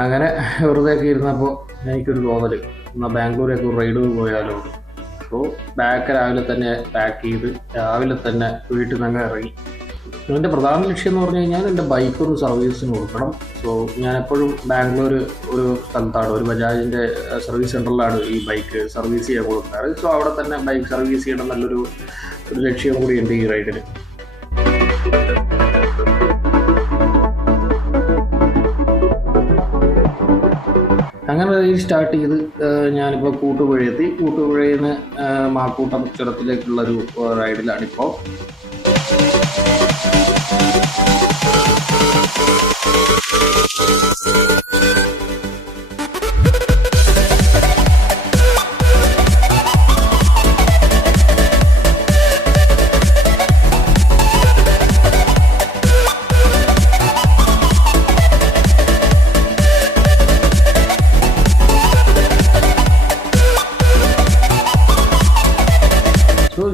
അങ്ങനെ വെറുതെയൊക്കെ ഇരുന്നപ്പോൾ എനിക്കൊരു തോന്നൽ, എന്നാൽ ബാംഗ്ലൂരൊക്കെ ഒരു റൈഡ് പോയാലോ. സോ രാവിലെ തന്നെ പാക്ക് ചെയ്ത് രാവിലെ തന്നെ വീട്ടിൽ നിന്ന് അങ്ങ് ഇറങ്ങി. എൻ്റെ പ്രധാന ലക്ഷ്യം എന്ന് പറഞ്ഞു കഴിഞ്ഞാൽ എൻ്റെ ബൈക്കൊന്ന് സർവീസിന് കൊടുക്കണം. സോ ഞാൻ എപ്പോഴും ബാംഗ്ലൂർ ഒരു സ്ഥലത്താണ്, ഒരു ബജാജിൻ്റെ സർവീസ് സെൻറ്ററിലാണ് ഈ ബൈക്ക് സർവീസ് ചെയ്യാൻ കൊടുക്കാറ്. സോ അവിടെ തന്നെ ബൈക്ക് സർവീസ് ചെയ്യണം നല്ലൊരു ലക്ഷ്യം കൂടിയുണ്ട് ഈ റൈഡിന്. അങ്ങനെ റൈഡ് സ്റ്റാർട്ട് ചെയ്ത് ഞാനിപ്പോൾ കൂട്ടുപുഴയെത്തി. കൂട്ടുപുഴയിൽ നിന്ന് മാക്കൂട്ടം ചുരത്തിലേക്കുള്ളൊരു റൈഡിലാണിപ്പോൾ.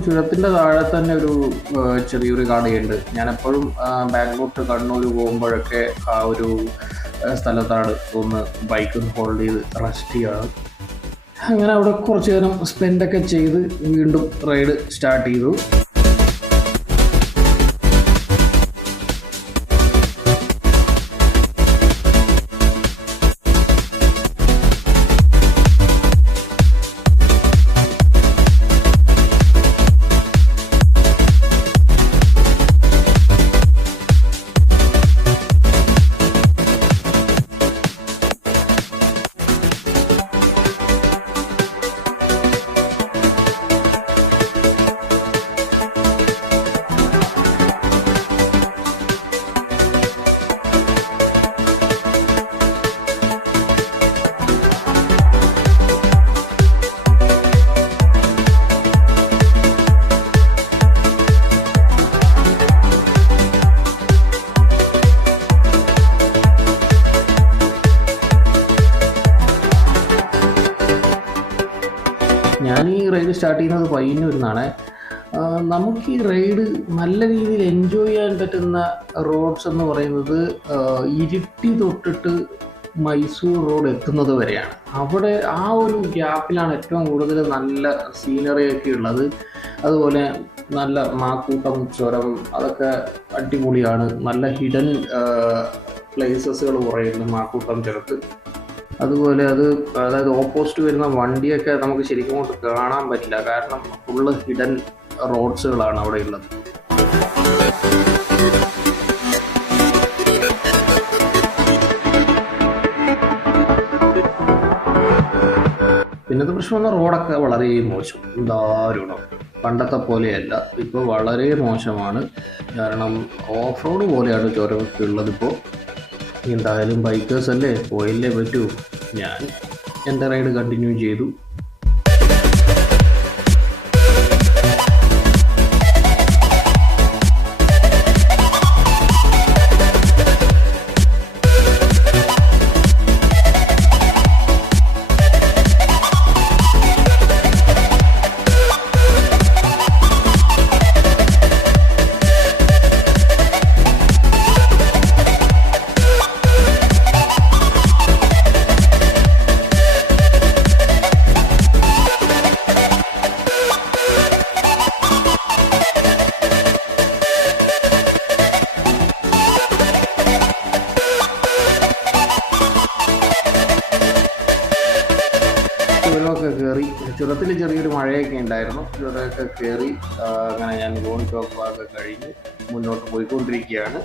ചുരത്തിൻ്റെ താഴെ തന്നെ ഒരു ചെറിയൊരു കടയുണ്ട്. ഞാനെപ്പോഴും ബാംഗ്ലൂർ ടു കണ്ണൂർ പോകുമ്പോഴൊക്കെ ആ ഒരു സ്ഥലത്താണ് ഒന്ന് ബൈക്ക് ഹോൾഡ് ചെയ്ത് റെസ്റ്റ് ചെയ്യണം. അങ്ങനെ അവിടെ കുറച്ച് നേരം സ്പെൻഡൊക്കെ ചെയ്ത് വീണ്ടും റൈഡ് സ്റ്റാർട്ട് ചെയ്തു. ഞാൻ ഈ റൈഡ് സ്റ്റാർട്ട് ചെയ്യുന്നത് പയ്യന്നൂരിൽ നിന്നാണ്. നമുക്ക് ഈ റൈഡ് നല്ല രീതിയിൽ എൻജോയ് ചെയ്യാൻ പറ്റുന്ന റോഡ്സ് എന്ന് പറയുന്നത് ഇരിട്ടി തൊട്ടിട്ട് മൈസൂർ റോഡ് എത്തുന്നത് വരെയാണ്. അവിടെ ആ ഒരു ഗ്യാപ്പിലാണ് ഏറ്റവും കൂടുതൽ നല്ല സീനറിയൊക്കെ ഉള്ളത്. അതുപോലെ നല്ല മാക്കൂട്ടം ചുരം അതൊക്കെ അടിപൊളിയാണ്. നല്ല ഹിഡൻ പ്ലേസസുകൾ കുറയുന്നു മാക്കൂട്ടം ചുരത്ത്. അതുപോലെ അതായത് ഓപ്പോസിറ്റ് വരുന്ന വണ്ടിയൊക്കെ നമുക്ക് ശരിക്കും കൊണ്ട് കാണാൻ പറ്റില്ല, കാരണം ഫുള്ള് ഹിഡൻ റോഡ്സുകളാണ് അവിടെ ഉള്ളത്. പിന്നത്തെ പ്രശ്നം പറഞ്ഞാൽ റോഡൊക്കെ വളരെ മോശം, ദാരുണം. പണ്ടത്തെ പോലെയല്ല, ഇപ്പോൾ വളരെ മോശമാണ്. കാരണം ഓഫ് റോഡ് പോലെയാണ് ചുരമൊക്കെ ഉള്ളതിപ്പോൾ. എന്തായാലും ബൈക്കേഴ്സ് അല്ലേ, പോയില്ലേ പറ്റൂ. ഞാൻ എൻ്റെ റൈഡ് കണ്ടിന്യൂ ചെയ്തു. ചുരമൊക്കെ കയറി, ചുരത്തിൽ ചെറിയൊരു മഴയൊക്കെ ഉണ്ടായിരുന്നു. ചുരമൊക്കെ കയറി അങ്ങനെ ഞാൻ ഗോൺ ടോപ്പൊക്കെ കഴിഞ്ഞ് മുന്നോട്ട് പോയിക്കൊണ്ടിരിക്കുകയാണ്.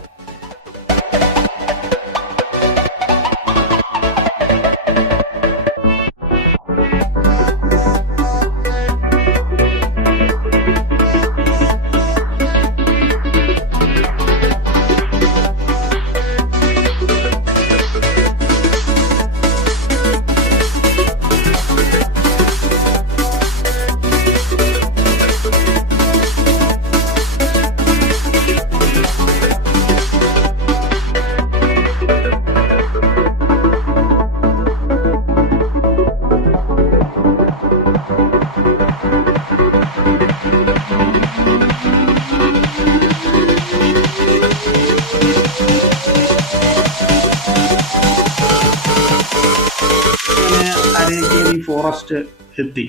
ഫോറസ്റ്റ് എത്തി.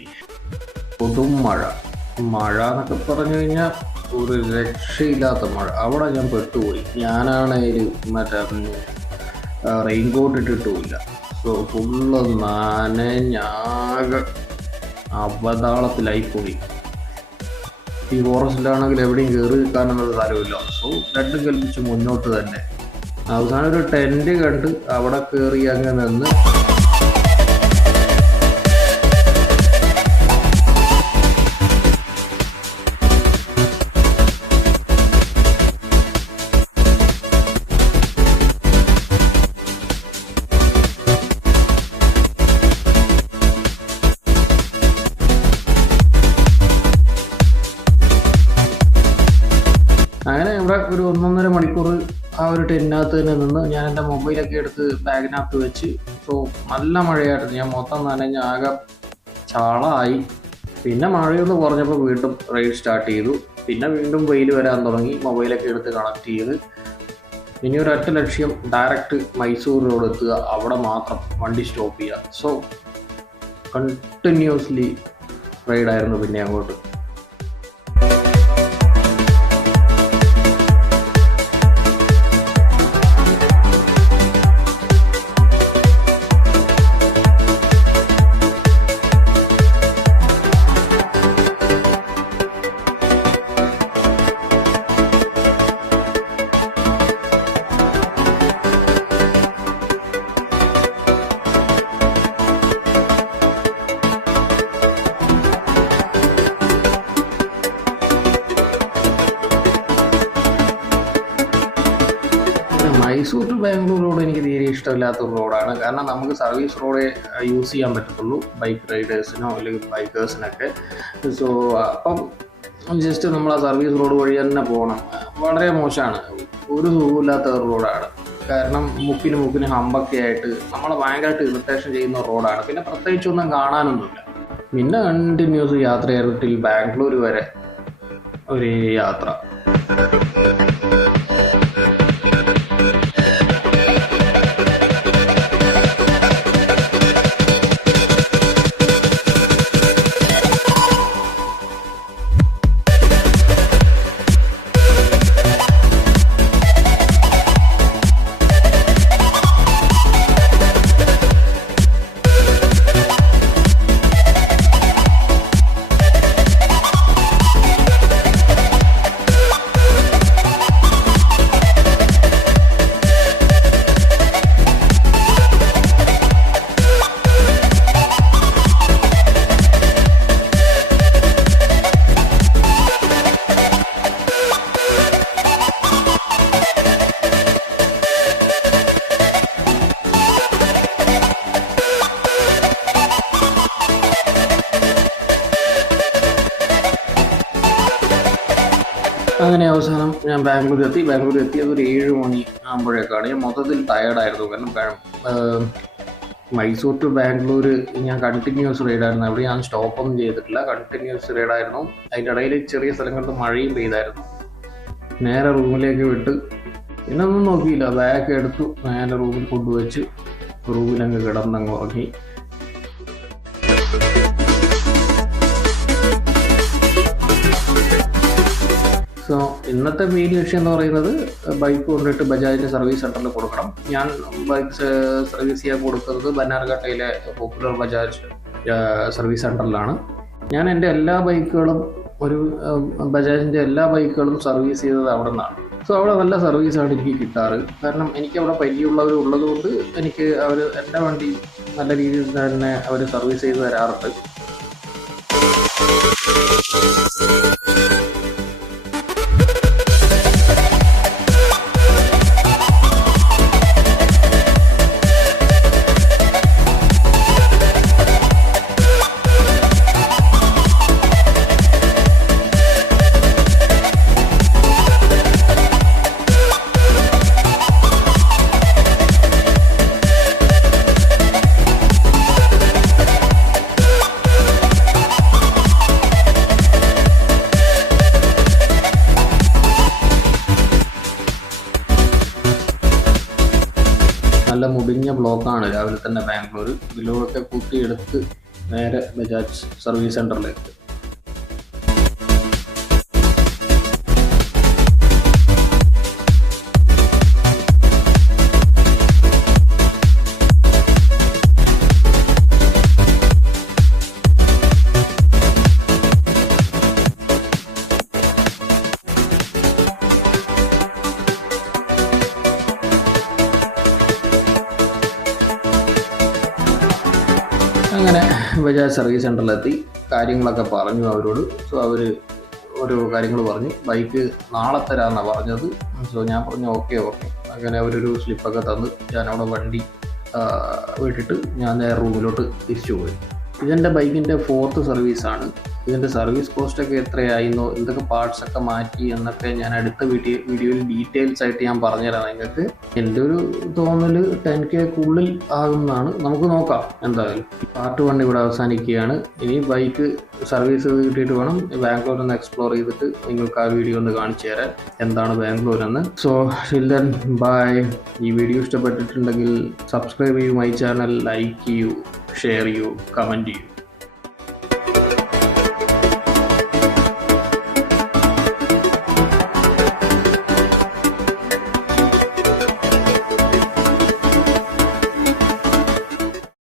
കൊടും മഴ എന്നൊക്കെ പറഞ്ഞു കഴിഞ്ഞാൽ ഒരു രക്ഷയില്ലാത്ത മഴ. അവിടെ ഞാൻ പെട്ടുപോയി. ഞാനാണെങ്കിൽ മറ്റേ റെയിൻകോട്ട് ഇട്ടിട്ടുമില്ല. സോ ഫുള്ള് നനഞ്ഞാകെ അവതാളത്തിലായിപ്പോയി. ഈ ഫോറസ്റ്റിലാണെങ്കിൽ എവിടെയും കയറി നിൽക്കാനൊന്നും സ്ഥലമില്ല. സോ രണ്ടും കൽപ്പിച്ച് മുന്നോട്ട് തന്നെ. അവസാനം ഒരു ടെൻറ്റ് കണ്ട് അവിടെ കയറി അങ്ങ് നിന്ന് അങ്ങനെ ഇവിടെ ഒരു 1.5 മണിക്കൂർ ആ ഒരു ടെന്നിനകത്ത് തന്നെ നിന്ന് ഞാൻ എൻ്റെ മൊബൈലൊക്കെ എടുത്ത് ബാഗിനകത്ത് വെച്ച്. സോ നല്ല മഴയായിരുന്നു. ഞാൻ മൊത്തം നനഞ്ഞ് ആകെ ചാളമായി. പിന്നെ മഴയൊന്ന് കുറഞ്ഞപ്പോൾ വീണ്ടും റൈഡ് സ്റ്റാർട്ട് ചെയ്തു. പിന്നെ വീണ്ടും വെയിൽ വരാൻ തുടങ്ങി. മൊബൈലൊക്കെ എടുത്ത് കണക്ട് ചെയ്ത് ഇനി ഒരൊറ്റ ലക്ഷ്യം, ഡയറക്റ്റ് മൈസൂർ റോഡ് എത്തുക. അവിടെ മാത്രം വണ്ടി സ്റ്റോപ്പ് ചെയ്യുക. സോ കണ്ടിന്യൂസ്ലി റൈഡായിരുന്നു പിന്നെ അങ്ങോട്ട്. മൈസൂർ ടു ബാംഗ്ലൂർ റോഡ് എനിക്ക് തീരെ ഇഷ്ടമില്ലാത്തൊരു റോഡാണ്. കാരണം നമുക്ക് സർവീസ് റോഡേ യൂസ് ചെയ്യാൻ പറ്റത്തുള്ളൂ ബൈക്ക് റൈഡേഴ്സിനോ അല്ലെങ്കിൽ ബൈക്കേഴ്സിനൊക്കെ. സോ അപ്പം ജസ്റ്റ് നമ്മൾ ആ സർവീസ് റോഡ് വഴി തന്നെ പോകണം. വളരെ മോശമാണ്. ഒരു സുഖമില്ലാത്ത ഒരു റോഡാണ്. കാരണം മുക്കിന് ഹമ്പൊക്കെ ആയിട്ട് നമ്മളെ ഭയങ്കരമായിട്ട് ഇറിറ്റേഷൻ ചെയ്യുന്ന റോഡാണ്. പിന്നെ പ്രത്യേകിച്ചൊന്നും കാണാനൊന്നുമില്ല. പിന്നെ കണ്ടിന്യൂസ് യാത്രയായിരുന്നു ടിൽ ബാംഗ്ലൂർ വരെ ഒരു യാത്ര. അങ്ങനെ അവസാനം ഞാൻ ബാംഗ്ലൂർ എത്തിയത് ഒരു 7 മണി ആകുമ്പോഴേക്കാണ്. ഞാൻ മൊത്തത്തിൽ ടയേർഡായിരുന്നു. കാരണം മൈസൂർ ടു ബാംഗ്ലൂർ ഞാൻ കണ്ടിന്യൂസ് റൈഡായിരുന്നു. അവിടെ ഞാൻ സ്റ്റോപ്പൊന്നും ചെയ്തിട്ടില്ല. കണ്ടിന്യൂസ് റൈഡായിരുന്നു. അതിൻ്റെ ഇടയിൽ ചെറിയ സ്ഥലങ്ങളിൽ മഴയും പെയ്തായിരുന്നു. നേരെ റൂമിലേക്ക് വിട്ട് പിന്നെ ഒന്നും നോക്കിയില്ല. ബാഗ് എടുത്തു, നേരെ റൂമിൽ കൊണ്ടുവച്ച് റൂമിലങ്ങ് കിടന്നങ്ങ് ഉറങ്ങി. സോ ഇന്നത്തെ മെയിൻ ലക്ഷ്യം എന്ന് പറയുന്നത് ബൈക്ക് കൊണ്ടിട്ട് ബജാജിൻ്റെ സർവീസ് സെൻറ്ററിൽ കൊടുക്കണം. ഞാൻ ബൈക്ക് സർവീസ് ചെയ്യാൻ കൊടുക്കുന്നത് ബന്നാർഘട്ടയിലെ പോപ്പുലർ ബജാജ് സർവീസ് സെൻറ്ററിലാണ്. ഞാൻ എൻ്റെ എല്ലാ ബൈക്കുകളും ബജാജിൻ്റെ എല്ലാ ബൈക്കുകളും സർവീസ് ചെയ്തത് അവിടെ നിന്നാണ്. സോ അവിടെ നല്ല സർവീസാണ് എനിക്ക് കിട്ടാറ്. കാരണം എനിക്ക് അവിടെ പരിചയമുള്ളവർ ഉള്ളതുകൊണ്ട് എനിക്ക് എൻ്റെ വണ്ടി നല്ല രീതിയിൽ തന്നെ അവർ സർവീസ് ചെയ്ത് തരാറുണ്ട്. നല്ല മുടിഞ്ഞ ബ്ലോക്കാണ് രാവിലെ തന്നെ ബാംഗ്ലൂർ. ഇതിലൂടെയൊക്കെ കുത്തിയെടുത്ത് നേരെ ബജാജ് സർവീസ് സെൻറ്ററിലേക്ക്. അങ്ങനെ ബജാജ് സർവീസ് സെൻറ്ററിലെത്തി കാര്യങ്ങളൊക്കെ പറഞ്ഞു അവരോട്. സോ അവർ ഓരോ കാര്യങ്ങൾ പറഞ്ഞു. ബൈക്ക് നാളെ തരാമെന്നാണ് പറഞ്ഞത്. സോ ഞാൻ പറഞ്ഞു ഓക്കെ. അങ്ങനെ അവരൊരു സ്ലിപ്പൊക്കെ തന്ന് ഞാനവിടെ വണ്ടി വിട്ടിട്ട് ഞാൻ നേരെ റൂമിലോട്ട് തിരിച്ചു പോയി. ഇതെൻ്റെ ബൈക്കിൻ്റെ 4th സർവീസാണ്. ഇതിൻ്റെ സർവീസ് കോസ്റ്റൊക്കെ എത്രയായിരുന്നോ, എന്തൊക്കെ പാർട്സൊക്കെ മാറ്റി എന്നൊക്കെ ഞാൻ അടുത്ത വീഡിയോയിൽ ഡീറ്റെയിൽസ് ആയിട്ട് ഞാൻ പറഞ്ഞുതരാം നിങ്ങൾക്ക്. എൻ്റെ ഒരു തോന്നൽ 10K'ക്കുള്ളിൽ ആകുന്നതാണ്. നമുക്ക് നോക്കാം എന്തായാലും. പാർട്ട് 1 ഇവിടെ അവസാനിക്കുകയാണ്. ഇനി ബൈക്ക് സർവീസ് ചെയ്ത് കിട്ടിയിട്ട് വേണം ബാംഗ്ലൂർ ഒന്ന് എക്സ്പ്ലോർ ചെയ്തിട്ട് നിങ്ങൾക്ക് ആ വീഡിയോ ഒന്ന് കാണിച്ചു തരാൻ എന്താണ് ബാംഗ്ലൂർ എന്ന്. So till then bye. ഈ വീഡിയോ ഇഷ്ടപ്പെട്ടിട്ടുണ്ടെങ്കിൽ സബ്സ്ക്രൈബ് ചെയ്യൂ മൈ ചാനൽ, ലൈക്ക് ചെയ്യൂ, ഷെയർ ചെയ്യൂ, കമൻറ്റ് ചെയ്യൂ.